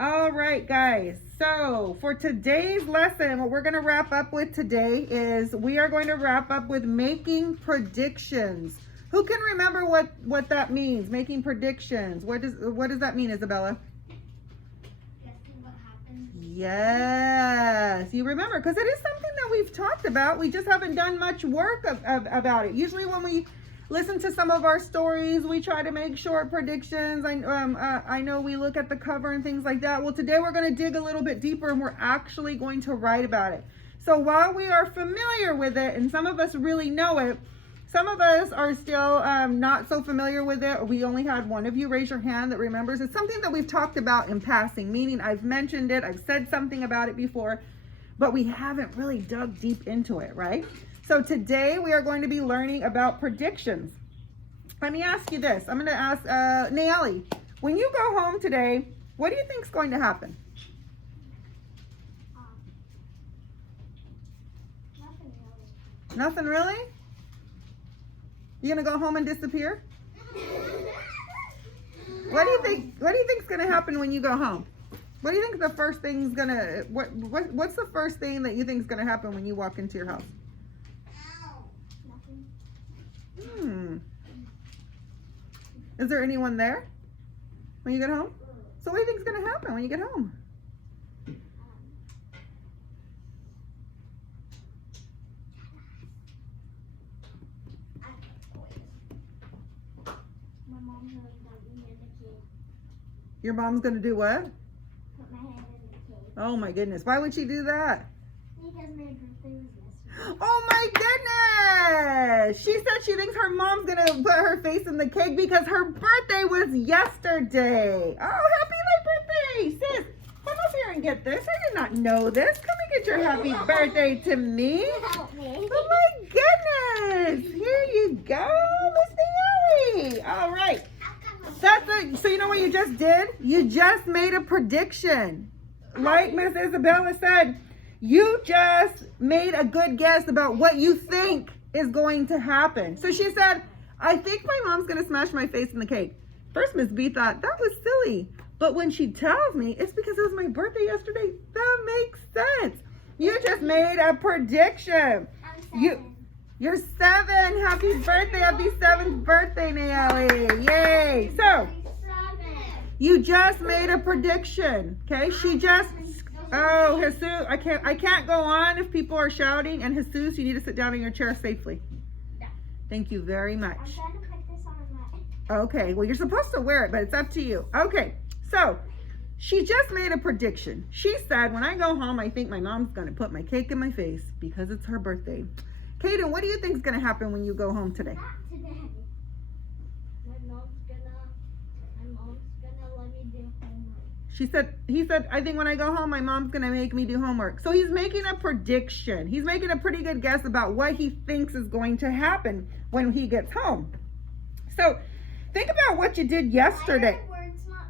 All right, guys. So for today's lesson, what we're going to wrap up with today is we are going to wrap up with making predictions. Who can remember what that means? Making predictions. What does that mean, Isabella? Guessing what happens. Yes, you remember, because it is something that we've talked about. We just haven't done much work about it. Usually when we listen to some of our stories, we try to make short predictions. I know we look at the cover and things like that. Well, today we're going to dig a little bit deeper and we're actually going to write about it. So while we are familiar with it, and some of us really know it, some of us are still not so familiar with it. We only had one of you raise your hand that remembers. It's something that we've talked about in passing, meaning I've mentioned it, I've said something about it before, but we haven't really dug deep into it, right? So today we are going to be learning about predictions. Let me ask you this. I'm going to ask Nayeli, when you go home today, what do you think is going to happen? Nothing really. Nothing really? You going to go home and disappear? What do you think is going to happen when you go home? What do you think the first thing's going to what's the first thing that you think is going to happen when you walk into your house? Nothing. Is there anyone there when you get home? So what do you think is going to happen when you get home? My mom's gonna put me in the cave. Your mom's going to do what? Put my head in the cave. Oh my goodness. Why would she do that? Because my birthday was yesterday. Oh my goodness. She said she thinks her mom's going to put her face in the cake because her birthday was yesterday. Oh, happy late birthday, sis. Come up here and get this. I did not know this. Come and get your happy birthday to me. Help me. Oh my goodness. Here you go, Miss Nayeli. All right. So you know what you just did? You just made a prediction. Like Miss Isabella said, you just made a good guess about what you think is going to happen. So she said, I think my mom's going to smash my face in the cake. First, Miss B thought, that was silly. But when she tells me it's because it was my birthday yesterday, that makes sense. You just made a prediction. I'm 7. You're 7. Happy birthday. Happy 7th birthday, Nayeli. Yay. So, 7. you just made a prediction. Okay? She just, oh, Jesus, I can't go on if people are shouting. And Jesus, you need to sit down in your chair safely. Yeah. Thank you very much. I'm trying to put this on my. Okay, well, you're supposed to wear it, but it's up to you. Okay, so she just made a prediction. She said, when I go home, I think my mom's going to put my cake in my face because it's her birthday. Kaden, what do you think is going to happen when you go home today? Not today. My mom's gonna let me do homework. He said, I think when I go home, my mom's going to make me do homework. So he's making a prediction. He's making a pretty good guess about what he thinks is going to happen when he gets home. So think about what you did yesterday. Why are the words not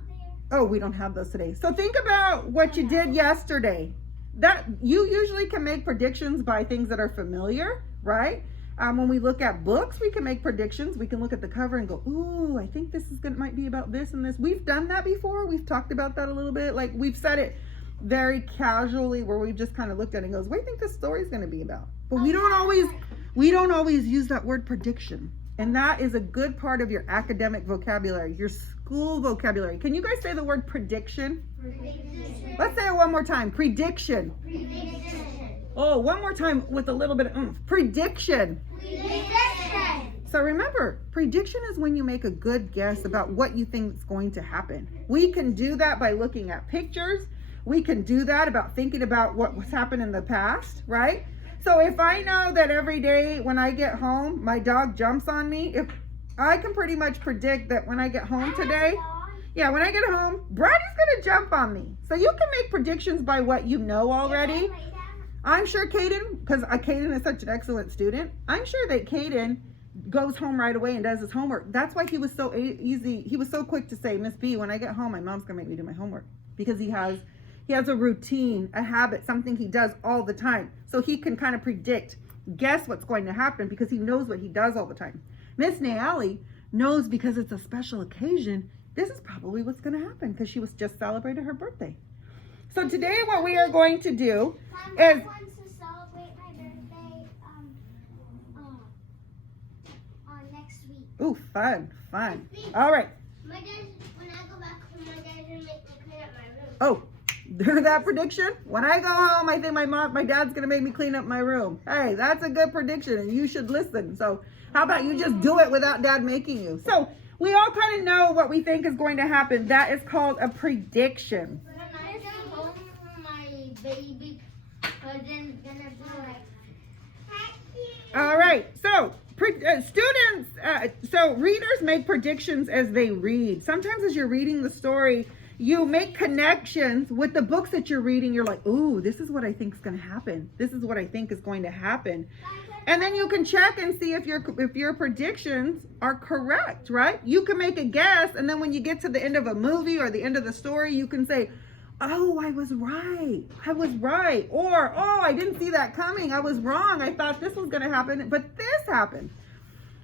there? Oh, we don't have those today. So think about what you did yesterday. That you usually can make predictions by things that are familiar, right? When we look at books, we can make predictions. We can look at the cover and go, ooh, I think this is might be about this and this. We've done that before. We've talked about that a little bit. Like we've said it very casually where we've just kind of looked at it and goes, what do you think this story is going to be about? But we don't always use that word prediction. And that is a good part of your academic vocabulary, your school vocabulary. Can you guys say the word prediction? Prediction. Let's say it one more time. Prediction. Prediction. Oh, one more time with a little bit of oomph. Prediction. Prediction. So remember, prediction is when you make a good guess about what you think is going to happen. We can do that by looking at pictures. We can do that about thinking about what's happened in the past, right? So if I know that every day when I get home, my dog jumps on me, if I can pretty much predict that when I get home today, yeah, when I get home, Brady's going to jump on me. So you can make predictions by what you know already. I'm sure Kaden, because Kaden is such an excellent student, I'm sure that Kaden goes home right away and does his homework. That's why he was so easy. He was so quick to say, Miss B, when I get home, my mom's going to make me do my homework. Because he has a routine, a habit, something he does all the time. So he can kind of predict, guess what's going to happen because he knows what he does all the time. Miss Nayeli knows because it's a special occasion this is probably what's going to happen because she was just celebrating her birthday. So today what we are going to do My is, mom wants to celebrate my birthday next week. ooh, fun. All right. My dad, when I go back home, my dad will make me clean up my room. Oh, that prediction? When I go home, I think my dad's going to make me clean up my room. Hey, that's a good prediction and you should listen. So how about you just do it without dad making you? So we all kind of know what we think is going to happen. That is called a prediction. When I get home, my baby cousin's gonna be like, All right. So students, so readers make predictions as they read. Sometimes as you're reading the story, you make connections with the books that you're reading. You're like, ooh, this is what I think is going to happen. This is what I think is going to happen. And then you can check and see if your predictions are correct, right? You can make a guess, and then when you get to the end of a movie or the end of the story, you can say, oh, I was right. Or, oh, I didn't see that coming. I was wrong. I thought this was going to happen, but this happened.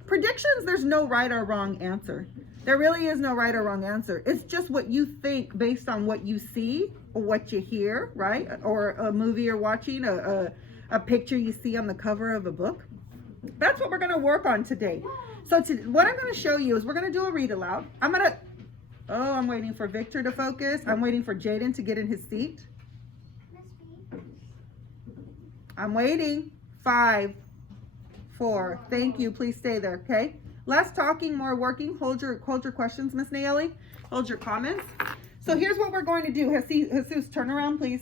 Predictions, there's no right or wrong answer. There really is no right or wrong answer. It's just what you think based on what you see or what you hear, right? Or a movie you're watching, a picture you see on the cover of a book. That's what we're going to work on today. So what I'm going to show you is we're going to do a read aloud. I'm waiting for Victor to focus. I'm waiting for Jaden to get in his seat. I'm waiting. 5, 4. Thank you. Please stay there, okay? Less talking, more working. Hold your questions, Miss Nayeli. Hold your comments. So here's what we're going to do. Jesus, turn around, please.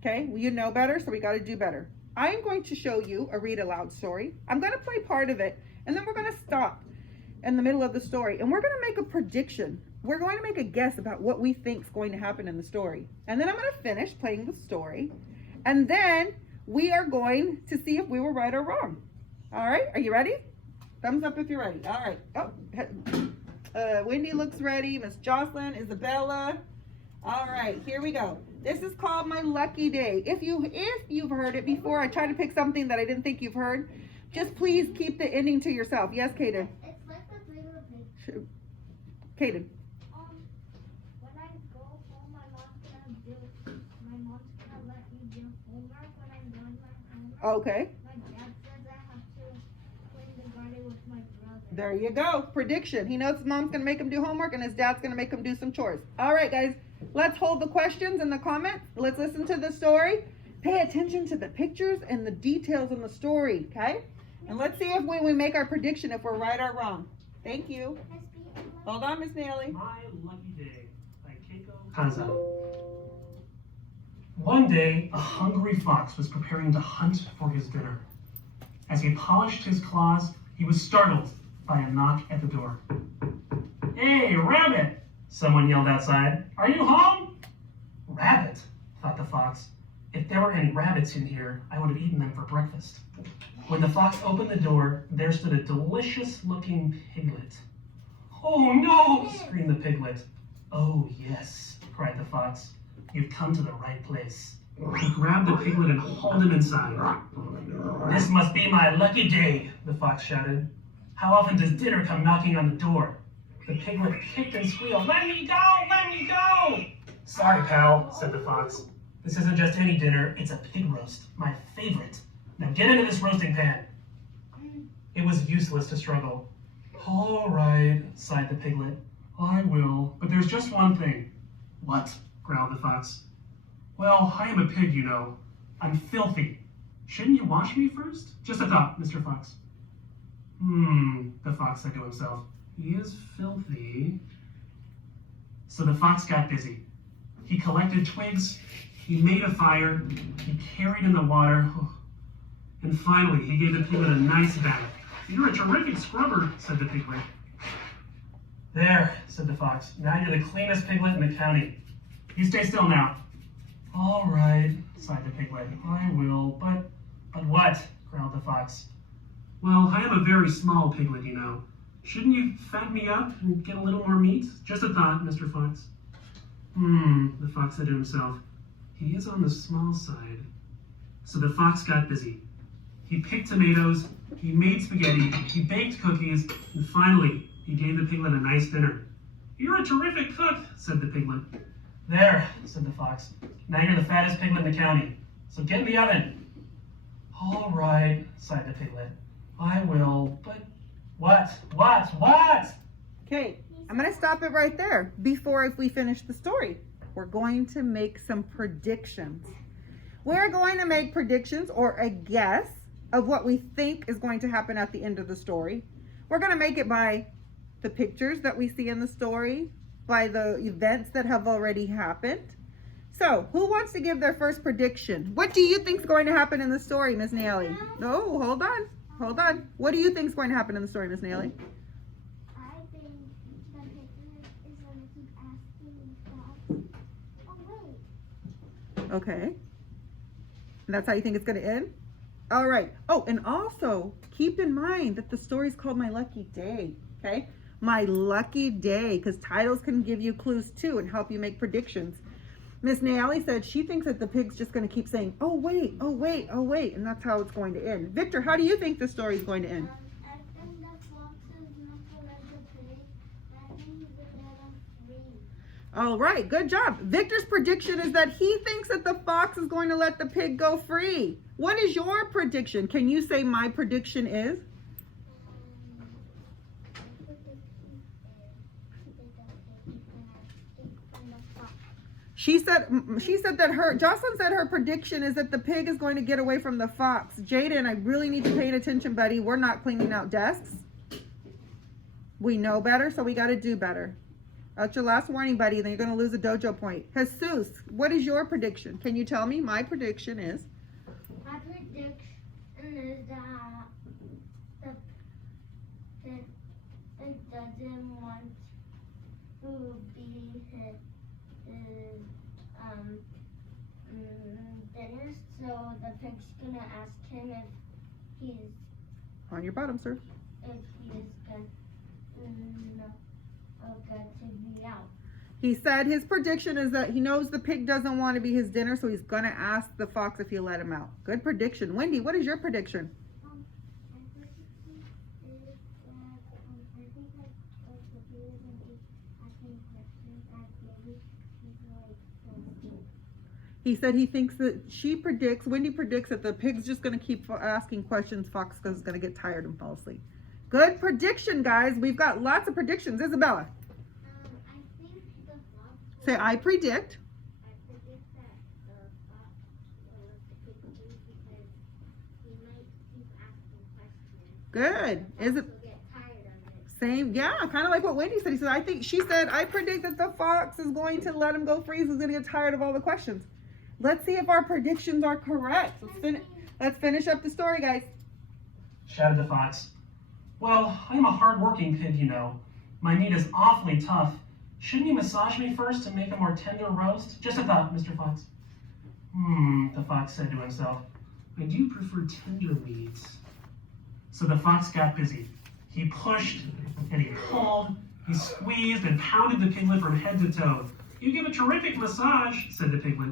Okay, well, you know better, so we got to do better. I am going to show you a read aloud story. I'm going to play part of it, and then we're going to stop in the middle of the story, and we're going to make a prediction. We're going to make a guess about what we think is going to happen in the story. And then I'm going to finish playing the story, and then we are going to see if we were right or wrong. All right, are you ready? Thumbs up if you're ready. All right. Oh, Wendy looks ready. Miss Jocelyn, Isabella. All right, here we go. This is called My Lucky Day. If you've heard it before, I try to pick something that I didn't think you've heard. Just please keep the ending to yourself. Yes, Kaden. it's like the Three Little Pigs. Kaden. When I go home, my mom's gonna let me do homework when I'm done my homework. Okay. My dad says I have to clean the garden with my brother. There you go. Prediction. He knows his mom's going to make him do homework and his dad's going to make him do some chores. All right, guys. Let's hold the questions in the comments. Let's listen to the story. Pay attention to the pictures and the details in the story, okay? And let's see if when we make our prediction, if we're right or wrong. Thank you. Hold on, Miss Naily. My Lucky Day by Keiko Kanza. One day, a hungry fox was preparing to hunt for his dinner. As he polished his claws, he was startled by a knock at the door. "Hey, Rabbit!" someone yelled outside. "Are you home?" Rabbit, thought the fox. If there were any rabbits in here, I would have eaten them for breakfast. When the fox opened the door, there stood a delicious-looking piglet. "Oh no!" screamed the piglet. "Oh yes," cried the fox. "You've come to the right place." He grabbed the piglet and hauled him inside. "This must be my lucky day," the fox shouted. "How often does dinner come knocking on the door?" The piglet kicked and squealed. "Let me go! Let me go!" "Sorry, pal," said the fox. "This isn't just any dinner, it's a pig roast, my favorite. Now get into this roasting pan." It was useless to struggle. "All right," sighed the piglet. "I will, but there's just one thing." "What?" growled the fox. "Well, I am a pig, you know. I'm filthy. Shouldn't you wash me first? Just a thought, Mr. Fox." The fox said to himself. He is filthy. So the fox got busy. He collected twigs, he made a fire, he carried in the water, and finally he gave the piglet a nice bath. "You're a terrific scrubber," said the piglet. "There," said the fox. "Now you're the cleanest piglet in the county. You stay still now." "All right," sighed the piglet. "I will, but what?" growled the fox. "Well, I am a very small piglet, you know. Shouldn't you fatten me up and get a little more meat? Just a thought, Mr. Fox." The fox said to himself. He is on the small side. So the fox got busy. He picked tomatoes, he made spaghetti, he baked cookies, and finally, he gave the piglet a nice dinner. You're a terrific cook, said the piglet. There, said the fox. Now you're the fattest piglet in the county. So get in the oven. All right, sighed the piglet. I will, but what? Okay, I'm going to stop it right there before if we finish the story. We're going to make some predictions. We're going to make predictions or a guess of what we think is going to happen at the end of the story. We're going to make it by the pictures that we see in the story, by the events that have already happened. So, who wants to give their first prediction? What do you think is going to happen in the story, Miss Naily? No, hold on. What do you think is going to happen in the story, Miss Naily? I think the piglet is going to keep asking fox. Oh, wait. Okay. And that's how you think it's going to end? All right. Oh, and also keep in mind that the story is called My Lucky Day. Okay? My Lucky Day, because titles can give you clues too and help you make predictions. Miss Naily said she thinks that the pig's just going to keep saying, oh, wait, and that's how it's going to end. Victor, how do you think the story is going to end? I think the fox is not going to let the pig. I think he's going to let him free. All right, good job. Victor's prediction is that he thinks that the fox is going to let the pig go free. What is your prediction? Can you say my prediction is? She said that Jocelyn said her prediction is that the pig is going to get away from the fox. Jaden, I really need you paying attention, buddy. We're not cleaning out desks. We know better, so we got to do better. That's your last warning, buddy. Then you're going to lose a dojo point. Jesus, what is your prediction? Can you tell me? My prediction is? My prediction is that the pig doesn't want to be his dinner, so the pig's gonna ask him if he's On your bottom, sir. if he's gonna to be out. He said his prediction is that he knows the pig doesn't want to be his dinner, so he's going to ask the fox if he'll let him out. Good prediction. Wendy, what is your prediction? My prediction is that I think that the pig is gonna be asking questions that maybe he's like so. He said he thinks that Wendy predicts that the pig's just going to keep asking questions. Fox is going to get tired and fall asleep. Good prediction, guys. We've got lots of predictions. Isabella, I think the fox. say I predict. I predict that the fox will let the pig free because he might keep asking questions. Good. Is it He'll get tired of it. same? Yeah, kind of like what Wendy said. He said, she said, I predict that the fox is going to let him go free. He's going to get tired of all the questions. Let's see if our predictions are correct. Let's finish up the story, guys. Shouted the fox. Well, I'm a hard-working pig, you know. My meat is awfully tough. Shouldn't you massage me first to make a more tender roast? Just a thought, Mr. Fox. The fox said to himself. I do prefer tender meats. So the fox got busy. He pushed, and he pulled, he squeezed, and pounded the piglet from head to toe. You give a terrific massage, said the piglet.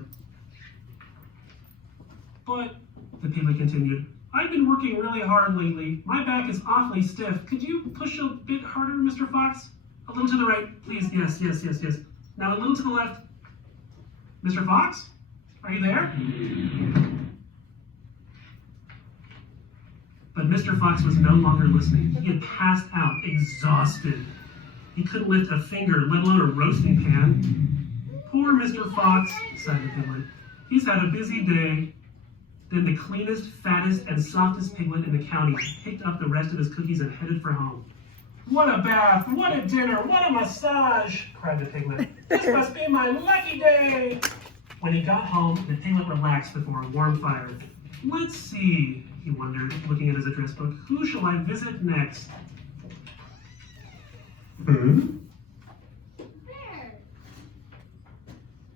But, the piglet continued, I've been working really hard lately. My back is awfully stiff. Could you push a bit harder, Mr. Fox? A little to the right, please. Yes. Now a little to the left. Mr. Fox? Are you there? But Mr. Fox was no longer listening. He had passed out, exhausted. He couldn't lift a finger, let alone a roasting pan. Poor Mr. Fox, sighed the piglet. He's had a busy day. Then the cleanest, fattest, and softest piglet in the county picked up the rest of his cookies and headed for home. What a bath, what a dinner, what a massage, cried the piglet. This must be my lucky day. When he got home, the piglet relaxed before a warm fire. Let's see, he wondered, looking at his address book. Who shall I visit next? Bear.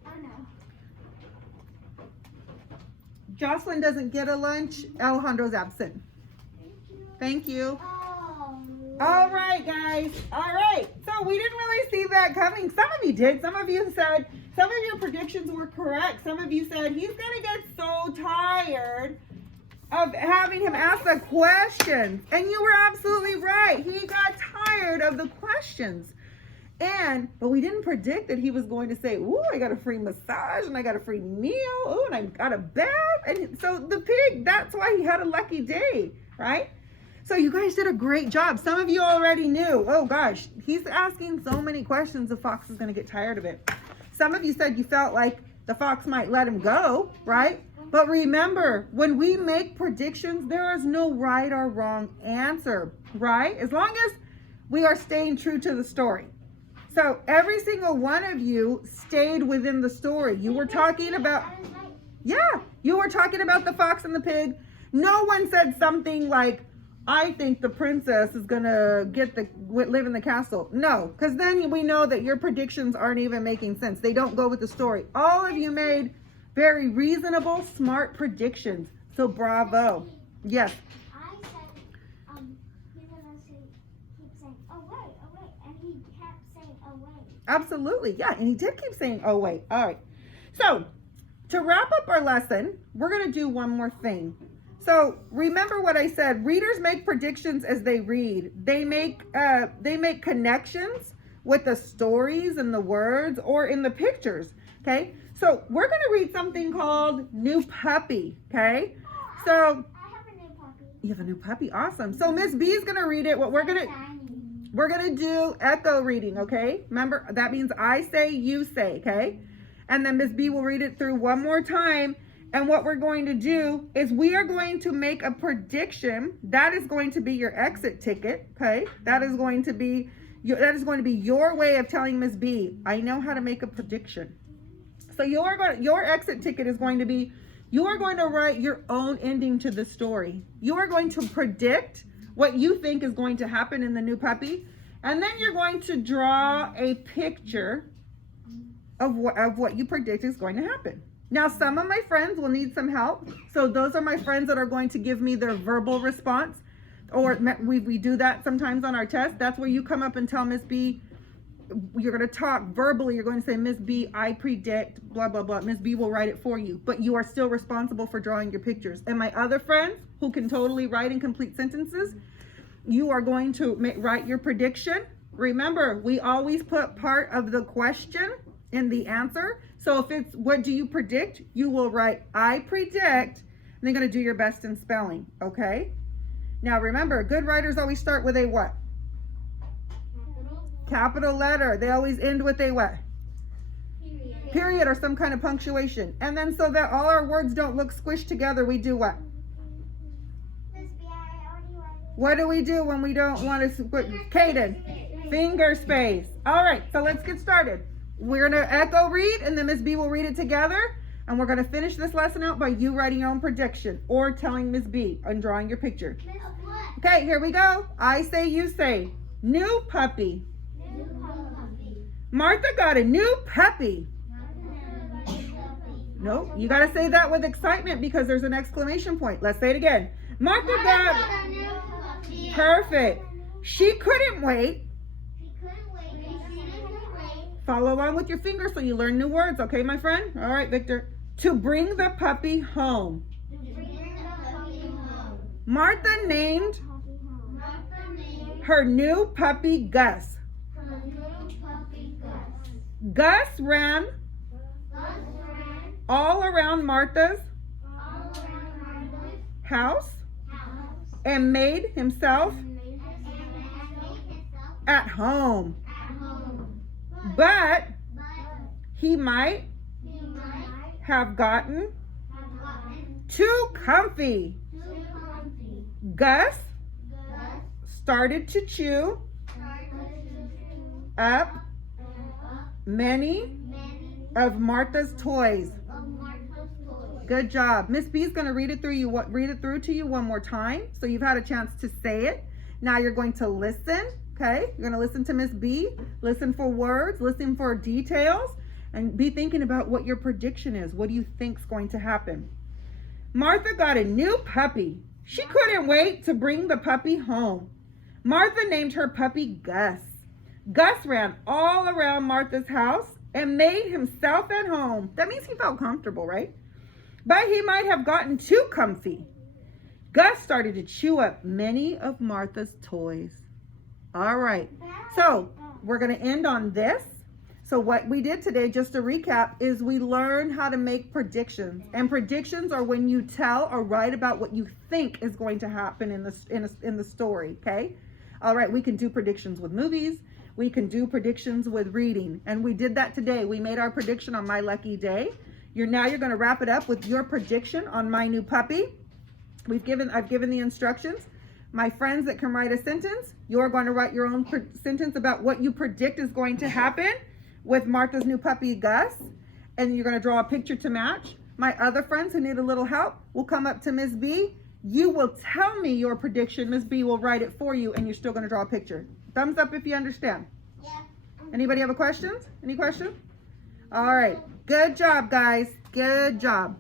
Oh no. Jocelyn doesn't get a lunch. Alejandro's absent. Thank you. Thank you. Oh. All right, guys. All right. So we didn't really see that coming. Some of you did. Some of you said, some of your predictions were correct. Some of you said he's going to get so tired of having him ask the questions. And you were absolutely right. He got tired of the questions. But we didn't predict that he was going to say, ooh, I got a free massage and I got a free meal. Ooh, and I got a bath. And so the pig, that's why he had a lucky day, right? So you guys did a great job. Some of you already knew. Oh gosh, he's asking so many questions, the fox is going to get tired of it. Some of you said you felt like the fox might let him go, right? But remember, when we make predictions, there is no right or wrong answer, right? As long as we are staying true to the story. So every single one of you stayed within the story. You were talking about, you were talking about the fox and the pig. No one said something like, I think the princess is gonna live in the castle. No, because then we know that your predictions aren't even making sense. They don't go with the story. All of you made very reasonable, smart predictions. So bravo. Yes. I said, he was gonna keep saying, oh wait, and he kept saying, oh wait. Absolutely, yeah, and he did keep saying, oh wait. All right. So to wrap up our lesson, we're gonna do one more thing. So remember what I said, readers make predictions as they read. They make connections with the stories and the words or in the pictures, okay? So we're gonna read something called New Puppy, okay? So I have a new puppy. you have a new puppy, awesome. So Miss B is gonna read it. What we're gonna do echo reading, okay? Remember, that means I say, you say, okay? And then Miss B will read it through one more time. And what we're going to do is we are going to make a prediction. That is going to be your exit ticket, okay? That is going to be your way of telling Miss B, I know how to make a prediction. So your exit ticket is going to be, you are going to write your own ending to the story. You are going to predict what you think is going to happen in the new puppy, and then you're going to draw a picture of what you predict is going to happen. Now, some of my friends will need some help. So those are my friends that are going to give me their verbal response. Or we do that sometimes on our test. That's where you come up and tell Miss B, you're going to talk verbally. You're going to say, Miss B, I predict, blah, blah, blah. Miss B will write it for you. But you are still responsible for drawing your pictures. And my other friends who can totally write and complete sentences, you are going to write your prediction. Remember, we always put part of the question in the answer. So if it's, what do you predict? You will write, I predict, and then going to do your best in spelling, okay? Now remember, good writers always start with a what? Capital letter. They always end with a what? Period or some kind of punctuation. And then so that all our words don't look squished together, we do what? What do we do when we don't want to put, Kaden? Finger space. All right, so let's get started. We're going to echo read, and then Miss B will read it together. And we're going to finish this lesson out by you writing your own prediction or telling Miss B and drawing your picture. Okay, here we go. I say, you say. New puppy. Martha got a new puppy. No, you got to say that with excitement because there's an exclamation point. Let's say it again. Martha got a new puppy. Perfect. She couldn't wait. Follow along with your fingers so you learn new words, okay, my friend? All right, Victor. To bring the puppy home. Martha named her new puppy Gus. Gus ran all around Martha's house and made himself at home. But he might have gotten too comfy. Gus started to chew up many of Martha's toys. Good job. Miss B is going to read it through to you one more time. So you've had a chance to say it. Now you're going to listen. Okay, you're going to listen to Miss B, listen for words, listen for details, and be thinking about what your prediction is. What do you think's going to happen? Martha got a new puppy. She couldn't wait to bring the puppy home. Martha named her puppy Gus. Gus ran all around Martha's house and made himself at home. That means he felt comfortable, right? But he might have gotten too comfy. Gus started to chew up many of Martha's toys. All right. So we're going to end on this. So what we did today, just to recap, is we learned how to make predictions. And predictions are when you tell or write about what you think is going to happen in the story, okay? All right, we can do predictions with movies. We can do predictions with reading. And we did that today. We made our prediction on My Lucky Day. You're going to wrap it up with your prediction on My New Puppy. I've given the instructions. My friends that can write a sentence, you're going to write your own sentence about what you predict is going to happen with Martha's new puppy, Gus, and you're going to draw a picture to match. My other friends who need a little help will come up to Miss B. You will tell me your prediction. Miss B will write it for you, and you're still going to draw a picture. Thumbs up if you understand. Yeah. Anybody have a questions? Any questions? All right. Good job, guys. Good job.